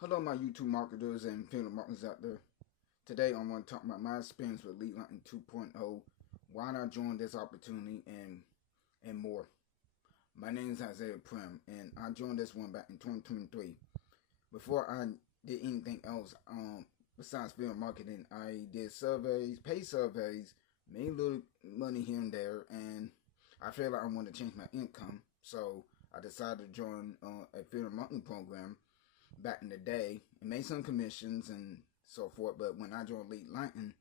Hello, my YouTube marketers and affiliate marketers out there. Today, I want to talk about my experience with Lead Lightning 2.0, why I joined this opportunity, and more. My name is Primm, and I joined this one back in 2023. Before I did anything else, besides affiliate marketing, I did surveys, paid surveys, made a little money here and there, and I felt like I wanted to change my income, so I decided to join a affiliate marketing program back in the day and made some commissions and so forth. But when I joined Lead Lightning,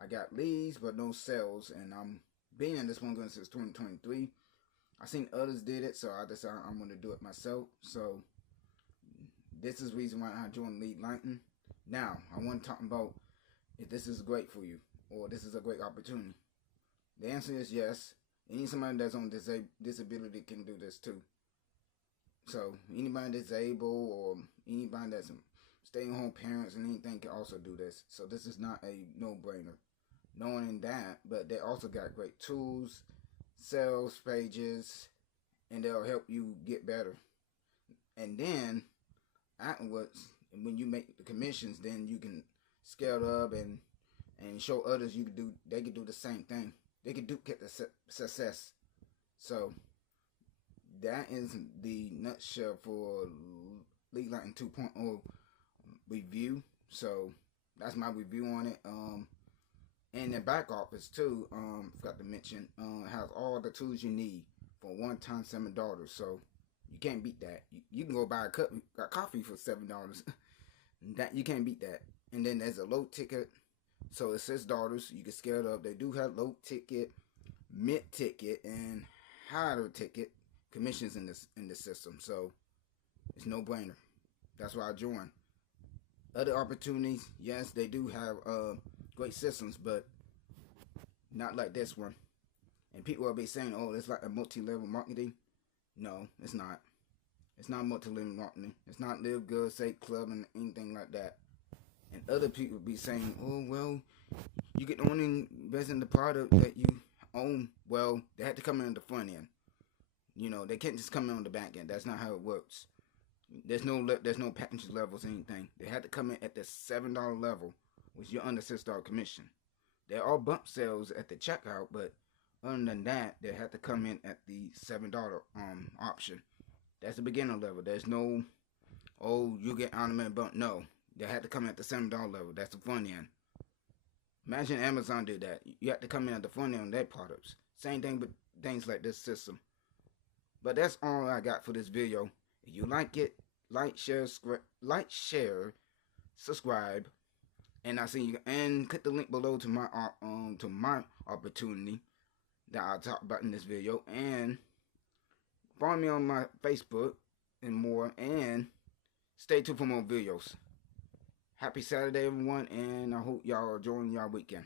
I got leads but no sales, and I'm being in this one going since 2023. I seen others did it, so I decided I'm going to do it myself. So this is the reason why I joined Lead Lightning. Now I want to talk about if this is great for you or this is a great opportunity. The answer is yes. Somebody that's on disability can do this too. So anybody disabled or anybody that's staying home parents and anything can also do this. So this is not a no-brainer. Knowing that, but they also got great tools, sales pages, and they'll help you get better. And then afterwards, when you make the commissions, then you can scale up and show others you can do. They can do the same thing. They can get the success. So that is the nutshell for Lead Lightning 2.0 review. So that's my review on it. And the back office too, forgot to mention, has all the tools you need for one-time $7. So you can't beat that. You can go buy a coffee for $7. That you can't beat that. And then there's a low ticket. So it's $6. You can scale it up. They do have low ticket, mid ticket, and higher ticket commissions in the system. So it's no brainer. That's why I joined. Other opportunities, yes, they do have great systems, but not like this one. And people will be saying, oh, it's like a multi-level marketing. No, it's not. It's not multi-level marketing. It's not Live Good, Safe Club, and anything like that. And other people be saying, oh, well, you can only invest in the product that you own. Well, they have to come in on the front end. You know, they can't just come in on the back end. That's not how it works. There's no package levels or anything. They have to come in at the $7 level, which you're under $6 commission. There are bump sales at the checkout, but other than that, they have to come in at the $7 option. That's the beginner level. There's no, oh, you get automatic bump. No, they have to come in at the $7 level. That's the front end. Imagine Amazon did that. You have to come in at the front end on their products. Same thing with things like this system. But that's all I got for this video. If you like it, like, share, subscribe, and I see you. And click the link below to my opportunity that I'll talk about in this video. And follow me on my Facebook and more. And stay tuned for more videos. Happy Saturday, everyone, and I hope y'all are enjoying y'all weekend.